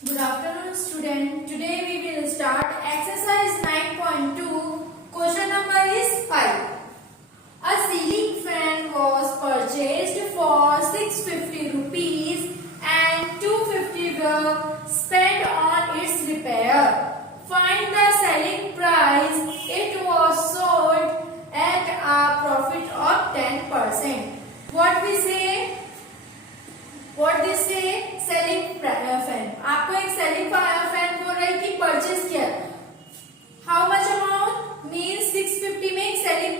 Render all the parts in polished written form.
Good afternoon, student. Today we will start exercise 9.2. Question number is 5. A ceiling fan was purchased for 650 rupees and 250 were spent on its repair. Find the selling price. It was sold at a profit of 10%. What we say? What they say? Ceiling fan. आपको एक ceiling fan बोल रहा है कि purchase किया. How much amount means 650 में एक ceiling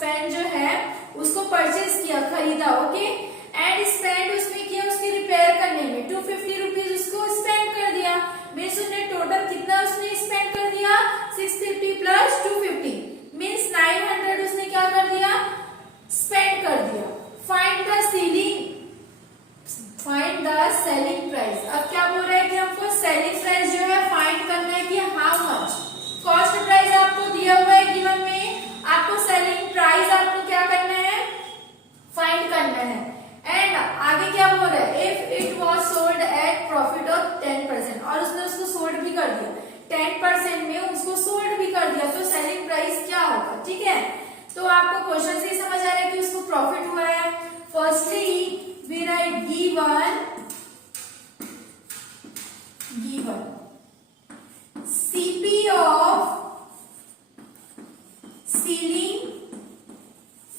fan जो है उसको परचेज किया, खरीदा. ओके. एंड स्पेंड उसमें किया उसकी रिपेयर करने में 250 रुपीज उसको स्पेंड कर दिया. मीन्स उसने टोटल कितना उसने स्पेंड कर दिया? 650 प्लस 250 मीन्स 900 उसने क्या कर दिया? स्पेंड कर दिया. Find the selling price. अब क्या बोल रहा है कि हमको सेलिंग प्राइस जो है फाइंड करना है कि हाउ मच. कॉस्ट प्राइस आपको दिया हुआ है गिवन में, आपको सेलिंग प्राइस आपको क्या करना है? फाइंड करना है. एंड आगे क्या बोल रहा है? If it was sold at profit of 10%, और उसने उसको सोल्ड भी कर दिया 10% में, उसको सोल्ड भी कर दिया, तो सेलिंग प्राइस क्या होगा? ठीक है. तो आपको क्वेश्चन से ही समझ आ रहा है कि उसको प्रॉफिट हुआ है. Firstly we write given CP of ceiling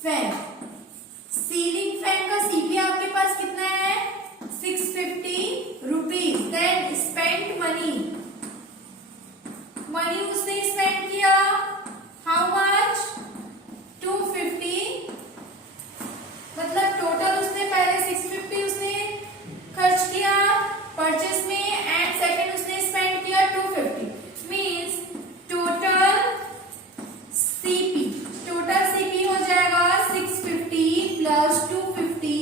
fan. Ceiling fan का CP आपके पास कितना है? 650 रुपीज. देन स्पेंड मनी उसने स्पेंड किया हाउ मच? 250. मतलब टोटल उसने पहले 650 उसने खर्च किया परचेस में, एंड सेकंड उसने स्पेंड किया 250. मींस टोटल सीपी हो जाएगा 650 plus 250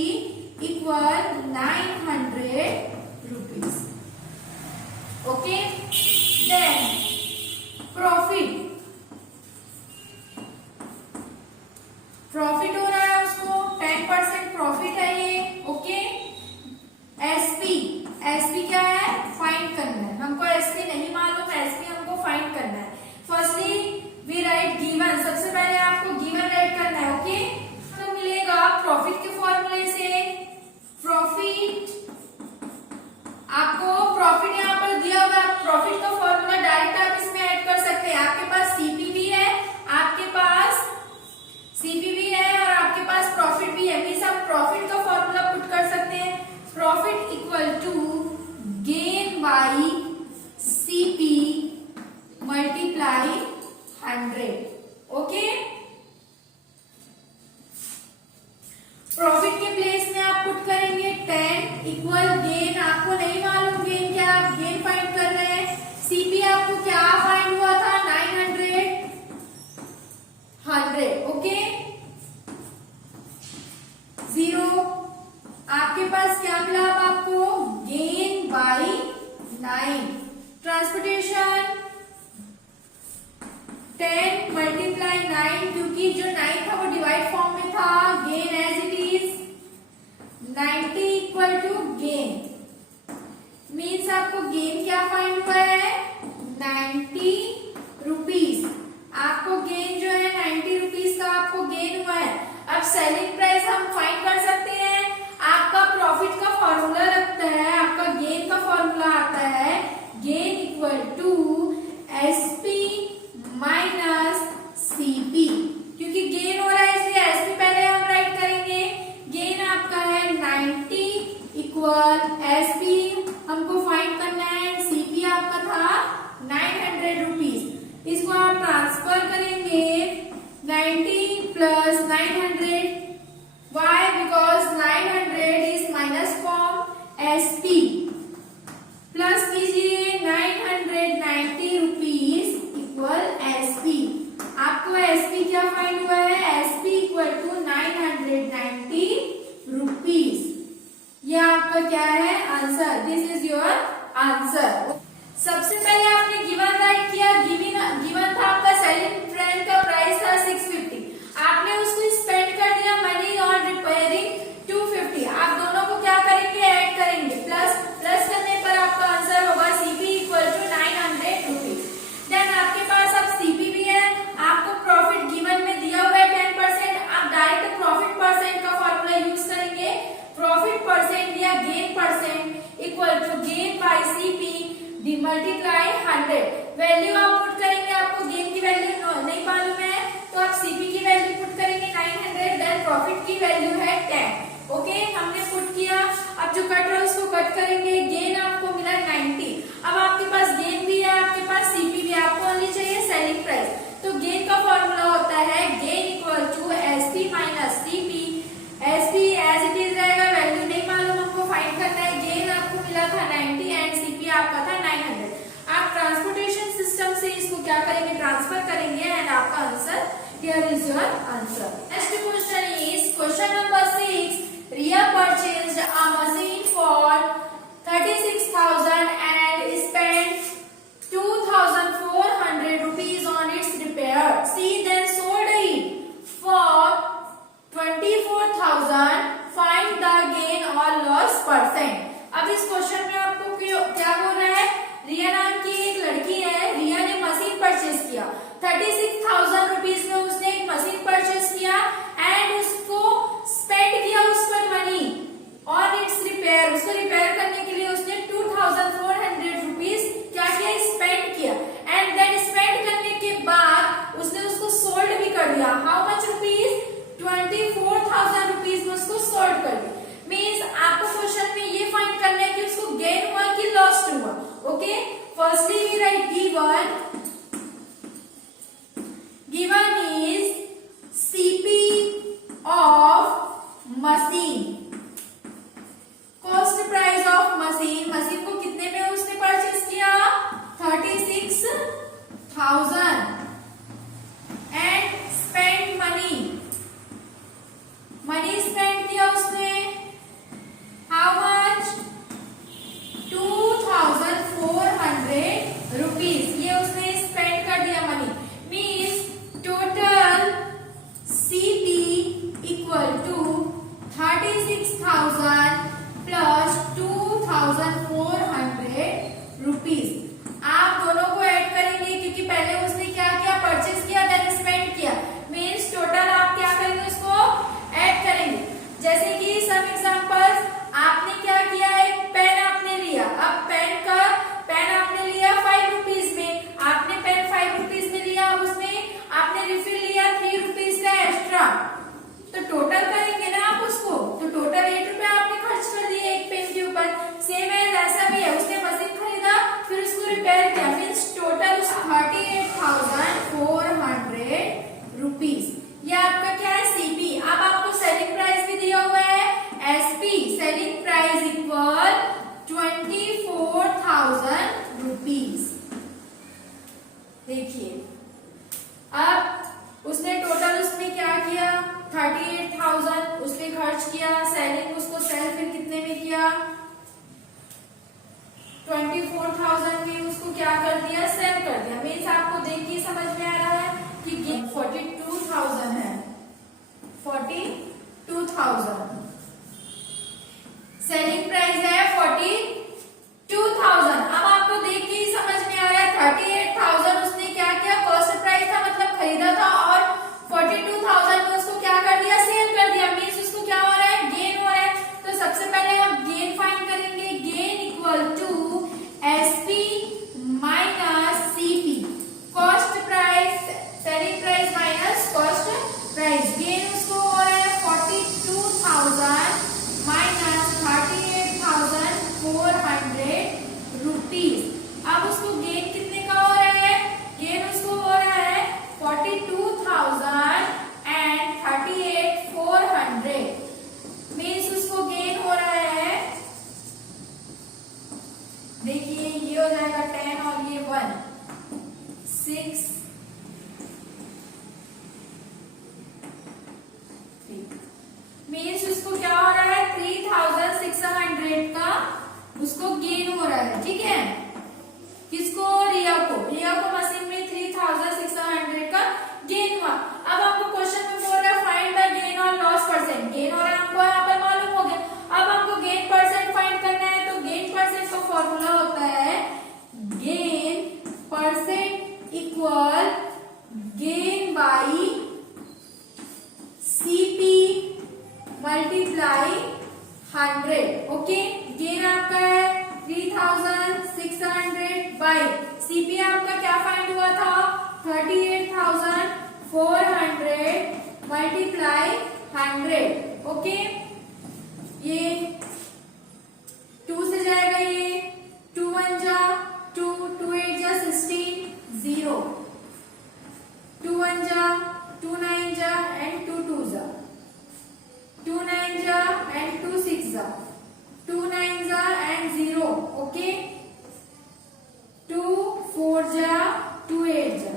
equal 900 rupees. Okay. Then profit हो रहा है उसको 10% प्रॉफिट है ये. ओके. एसपी क्या है? फाइंड करना है हमको. एसपी नहीं मालूम, एसपी हमको फाइंड करना है. Firstly we write given. सबसे पहले आपको गिवन राइट करना है. ओके. तो मिलेगा प्रॉफिट के फॉर्मूले से. प्रॉफिट आपको प्रॉफिट यहाँ पर दिया हुआ है. प्रॉफिट का फॉर्मूला डायरेक्ट आप इसमें ऐड कर सकते हैं. आपके पास सीपी भी है, आपके पास सीपी भी है और आपके पास प्रॉफिट भी है. मींस आप प्रॉफिट का फॉर्मूला पुट कर सकते हैं. Profit equal to gain by CP multiply 100. Okay. Profit के प्लेस में आप पुट करेंगे 10 इक्वल गेन. आपको नहीं मालूम गेन क्या, आप गेन फाइंड कर रहे हैं. सीपी आपको क्या फाइंड हुआ था? 900. ओके. 0. आपके पास क्या मिला? अब आपको गेन बाई 9. ट्रांसपोर्टेशन 10 मल्टीप्लाई 9, क्योंकि जो 9 था वो डिवाइड फॉर्म में था. Gain as it is 90 equal to gain. Means आपको गेन क्या फाइंड हुआ है? 90 रुपीज. आपको गेन जो है 90 रुपीज का आपको गेन हुआ है. अब सेलिंग प्राइस हम फाइंड कर सकते हैं. आपका प्रॉफिट का फॉर्मूला लगता है, आपका गेन का फॉर्मूला आता है gain equal to SP minus CP. क्योंकि गेन हो रहा है इसलिए एसपी पहले हम राइट करेंगे. गेन आपका है 90 इक्वल एसपी हमको फाइंड करना है. सीपी आपका था 900 रुपीज. इसको आप ट्रांसफर करेंगे 90 plus 900. Why? Because 900 is minus form SP. Plus कीजिए 990 रुपीज इक्वल एसपी. आपको एसपी क्या फाइंड हुआ है? SP equal to 990 rupees. ये आपका क्या है? Answer. This is your answer. सबसे पहले आपने गिवन राइट किया. गिवन था आपका सेलिंग फैन का प्राइस था 650. आपने उसको स्पेंड कर दिया मनी ऑन रिपेयरिंग 250. आप दोनों को क्या करेंगे? ऐड करेंगे. प्लस करने पर आप 100 वैल्यू आप पुट करेंगे, आपको गेन की वैल्यू नहीं मालूम है तो आप सीपी की वैल्यू पुट करेंगे 900, देन प्रॉफिट की वैल्यू है 10। ओके, हमने पुट किया। अब जो कट रहा है उसको कट करेंगे। गेन आपको मिला 90। अब आपके पास गेन भी है, आपके पास सीपी भी है, आपको ओनली चाहिए सेलिंग प्राइस। तो गेन का फॉर्मूला होता है gain equal to SP minus CP. SP as it is रहेगा, वैल्यू नहीं मालूम, हमको फाइंड करना है। गेन आपको मिला था 90 एंड सीपी आपका था 900। आप ट्रांसपोर्टेशन सिस्टम से इसको क्या करेंगे, ट्रांसफर करेंगे एंड आपका answer here is your answer. Next question is question number 6। Ria purchased a machine for 36,000 and spent 2,400 rupees on its repair. She then sold it for 24,000. Find the gain or loss percent. अब इस question में आपको क्या बोल रहा है, रिया नाम की एक लड़की है, रिया ने मशीन परचेज किया 36,000 रुपीज में। उसने एक मशीन परचेज किया एंड उसको स्पेंड किया उस पर मनी ऑन इट्स रिपेयर। उसको रिपेयर करने के लिए उसने 2,400 रुपीज क्या किया, स्पेंड किया। एंड देन स्पेंड करने के बाद उसने उसको सोल्ड भी कर दिया। हाउ मच रुपीज, 24,000 रुपीज में उसको सोल्ड कर दिया। मीन्स आपको क्वेश्चन में ये फाइंड करना है कि उसको गेन हुआ कि लॉस्ट हुआ। Okay, firstly we write given is CP of machine, cost price of machine. Machine को कितने में उसने परचेज किया, 36,000 and spend money, money spend किया उसने हाउ मच, 2,400 रुपीज। ये उसने स्पेंड कर दिया money. Means total CP equal to 36,000 plus 2,400 rupees. आप दोनों को ऐड करेंगे क्योंकि पहले उसने क्या किया, परचेज किया देन स्पेंड किया। मीन्स टोटल आप क्या करेंगे, उसको ऐड करेंगे। जैसे कि सम एग्जांपल्स, आपने क्या किया, एक पेन आपने लिया। अब पेन आपने लिया 5 रुपीज में, आपने पेन 5 रुपीज में लिया। अब उसमें आपने रिफिल लिया 3 रुपीज का एक्स्ट्रा, तो टोटल करेंगे ना आप उसको, तो टोटल 8 रुपए आपने खर्च कर दिए एक पेन के ऊपर। सेम है, ऐसा भी है, उसने मशीन खरीदा फिर उसको रिपेयर किया। Means total 38,400 rupees. ये आपका क्या है, सीपी। अब आपको सेलिंग प्राइस भी दिया हुआ है, SP, selling price equal 24,000 rupees. देखिए अब उसने टोटल उसमें क्या किया, 38,000 उसने खर्च किया। सेलिंग, उसको सेल फिर कितने में किया, 24,000 में उसको क्या कर दिया, सेल कर दिया। मीन्स आपको देख के समझ में आ रहा है कि 42,000 है, 42,000 सेलिंग प्राइस है 42,000। अब आपको देख के ही समझ में आ रहा है 38,000 उसने क्या किया, कॉस्ट प्राइस था मतलब खरीदा था, और 42,000 में उसको क्या कर दिया, सेल कर दिया। मीन्स उसको क्या हो रहा है, गेन हो रहा है। तो सबसे पहले हम गेन फाइंड करेंगे। Gain equal to SP minus CP, cost price, selling price minus cost price. Gain उसको हो रहा है 42,000 माइनस 38,400 रुपीज। अब उसको गेन कितने का हो रहा है, गेन उसको हो रहा है 42,000 एंड 38,400। मीन्स उसको गेन हो रहा है, देखिए ये हो जाएगा 10 और ये 1, 6, 3। मीन्स उसको क्या हो रहा है, 3,600 का उसको गेन हो रहा है। ठीक है, किसको, रिया को। रिया को मशीन में 3,600 का गेन हुआ। अब आपको क्वेश्चन में बोल रहा है फाइंड द गेन और लॉस परसेंट। गेन हो रहा है हमको यहाँ पर मालूम हो गया। अब हमको गेन परसेंट फाइंड करना है। तो गेन परसेंट का फॉर्मूला होता है gain percent equal gain by CP multiply 100। Okay, gain आपका है 3,600 बाई सीपी आपका क्या फाइंड हुआ था 38,400 मल्टीप्लाई 100। ओके, ये 2 से जाएगा, ये 2 1 जा 2, 2 8 जा 16, 0, 2 1 जा 2 9 जा एंड 2 2 जा 2 9 जा एंड 2 6 जा 2 9 जा एंड 0। ओके, 2 4 जा 2 8 जा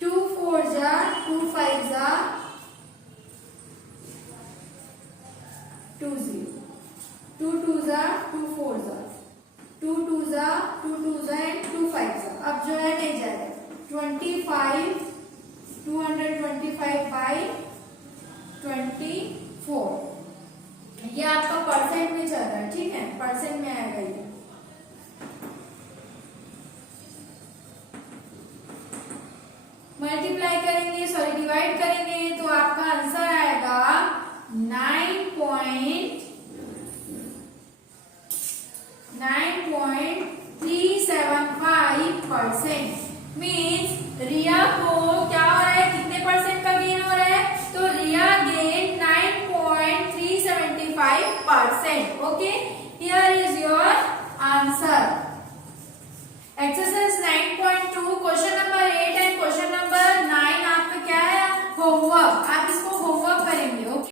2 4 जा 2 5 जा 2 0, 2 2 जा 2 4 जा 2 2 जा 2 2 जा एंड 2 5 जा। अब जो है नहीं जाएगा 25 225 बाई 24। ये आपका परसेंट में चल रहा है, ठीक है, परसेंट में आएगा ये। मल्टीप्लाई करेंगे, सॉरी डिवाइड करेंगे तो आपका आंसर आएगा 9.5